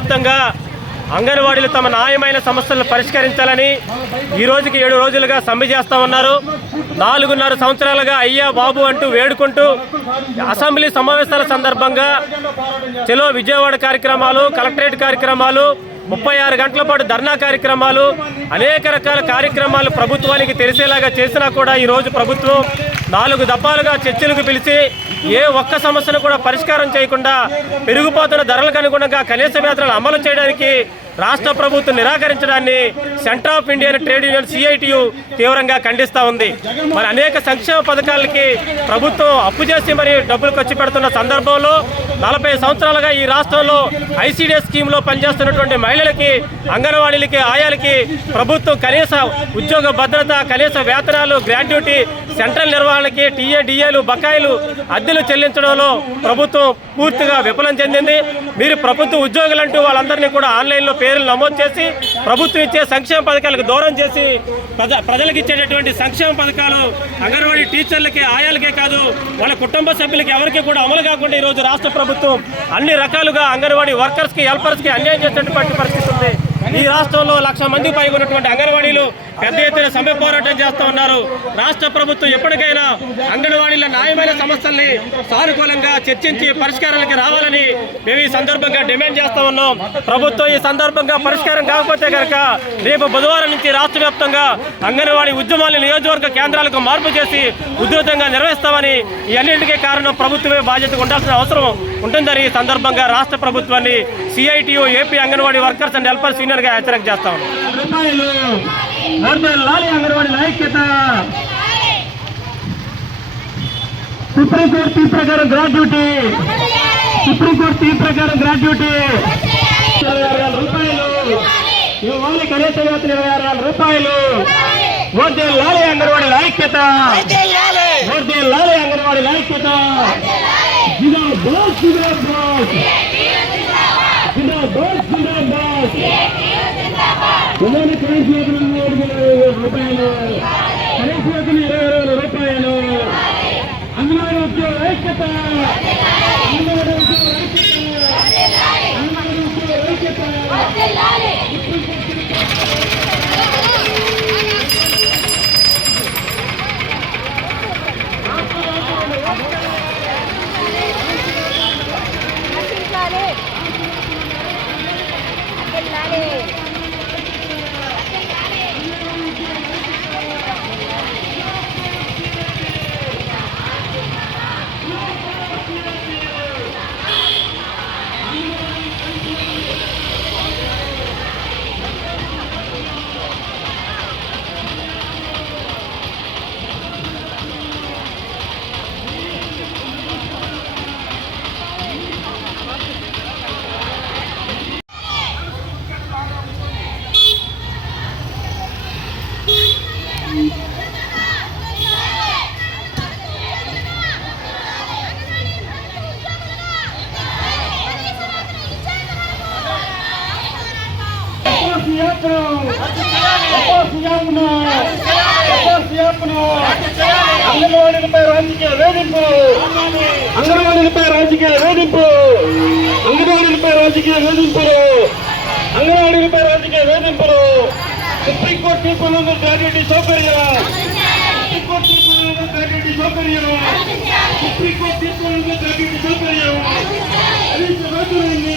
వ్యాప్తంగా అంగన్వాడీలు తమ న్యాయమైన సమస్యలను పరిష్కరించాలని ఈ రోజుకి 7 రోజులుగా సమ్మె చేస్తూ ఉన్నారు. 4.5 సంవత్సరాలుగా అయ్యా బాబు అంటూ వేడుకుంటూ అసెంబ్లీ సమావేశాల సందర్భంగా చెలో విజయవాడ కార్యక్రమాలు, కలెక్టరేట్ కార్యక్రమాలు, 36 గంటల పాటు ధర్నా కార్యక్రమాలు, అనేక రకాల కార్యక్రమాలు ప్రభుత్వానికి తెలిసేలాగా చేసినా కూడా ఈరోజు ప్రభుత్వం 4 దఫాలుగా చర్చలకు పిలిచి ఏ ఒక్క సమస్యను కూడా పరిష్కారం చేయకుండా పెరిగిపోతున్న ధరలకు అనుగుణంగా కనీస వేతనాలు అమలు చేయడానికి రాష్ట్ర ప్రభుత్వం నిరాకరించడాన్ని centre of Indian trade union CITU తీవ్రంగా ఖండిస్తూ ఉంది. మరి అనేక సంక్షేమ పథకాలకి ప్రభుత్వం అప్పు చేసి మరి డబ్బులు ఖర్చు పెడుతున్న సందర్భంలో 40 సంవత్సరాలుగా ఈ రాష్ట్రంలో ICDS స్కీమ్లో పనిచేస్తున్నటువంటి మహిళలకి, అంగన్వాడీలకి, ఆయాలకి ప్రభుత్వం కనీస ఉద్యోగ భద్రత, కనీస వేతనాలు, గ్రాడ్యుటీ, సెంట్రల్ నిర్వహణకి, DAలు, బకాయిలు, అద్దెలు చెల్లించడంలో ప్రభుత్వం పూర్తిగా విఫలం చెందింది. మీరు ప్రభుత్వ ఉద్యోగులంటూ వాళ్ళందరినీ కూడా ఆన్లైన్లో పేర్లు నమోదు చేసి ప్రభుత్వం ఇచ్చే సంక్షేమ పథకాలకు దూరం చేసి ప్రజలకు ఇచ్చేటటువంటి సంక్షేమ పథకాలు అంగన్వాడీ టీచర్లకే, ఆయాలకే కాదు వాళ్ళ కుటుంబ సభ్యులకి ఎవరికి కూడా అమలు కాకుండా ఈరోజు రాష్ట్ర ప్రభుత్వం అన్ని రకాలుగా అంగన్వాడీ వర్కర్స్కి, హెల్పర్స్కి అన్యాయం చేసేటువంటి పరిస్థితి ఉంది. ఈ రాష్ట్రంలో 1,00,000 మందికి పైగా ఉన్నటువంటి అంగన్వాడీలు పెద్ద ఎత్తున సమ్మె పోరాటం చేస్తూ ఉన్నారు. రాష్ట్ర ప్రభుత్వం ఎప్పటికైనా అంగన్వాడీల న్యాయమైన సమస్యల్ని సానుకూలంగా చర్చించి పరిష్కారాలకి రావాలని మేము ఈ సందర్భంగా డిమాండ్ చేస్తూ ఉన్నాం. ప్రభుత్వం ఈ సందర్భంగా పరిష్కారం కాకపోతే కనుక రేపు బుధవారం నుంచి రాష్ట్ర వ్యాప్తంగా అంగన్వాడీ ఉద్యమాలను నియోజకవర్గ కేంద్రాలకు మార్పు చేసి ఉధృతంగా నిర్వహిస్తామని, ఈ అన్నింటికీ కారణం ప్రభుత్వమే బాధ్యత ఉండాల్సిన అవసరం ఉంటుందని ఈ సందర్భంగా రాష్ట్ర ప్రభుత్వాన్ని CITU AP anganwadi workers and helpers యూనియన్గా హెచ్చరిక చేస్తాం. సుప్రీంకోర్టు తీర్పు ప్రకారం గ్రాడ్యుటీ, సుప్రీంకోర్టు తీర్పు ప్రకారం గ్రాడ్యుటీ 26,000 రూపాయలు ఇవ్వాలి, కనీస వేతనం 26,000 రూపాయలు. వర్ధిల్లాలి అంగన్వాడీల ఐక్యత, వర్ధిల్లాలి అంగన్వాడీల ఐక్యత. జిందాబాద్, జిందాబాద్, జిందాబాద్, జిందాబాద్. కనీస వేతనం 7,000 రూపాయలు, కనీస వేతనం 20,000 రూపాయలు. అంగన్వాడీ ఉద్యోగ ఐక్యత, అంగన్వాడీ ఉద్యోగ ఐక్యత, అంగన్వాడీ ఉద్యోగ ఐక్యత. అంగన్వాడీలపై రాజకీయ వేధింపు, అంగన్వాడీలపై రాజకీయ వేధింపు, అంగన్వాడీలపై రాజకీయ వేధింపులు, అంగన్వాడీలపై రాజకీయ వేధింపులు. సుప్రీంకోర్టు తీర్పులో గ్రాడ్యుటీ సౌకర్యం, సుప్రీంకోర్టు తీర్పులో గ్రాడ్యుటీ సౌకర్యం, సుప్రీంకోర్టు తీర్పులో గ్రాడ్యుటీ సౌకర్యం. కనీస వేతనాన్ని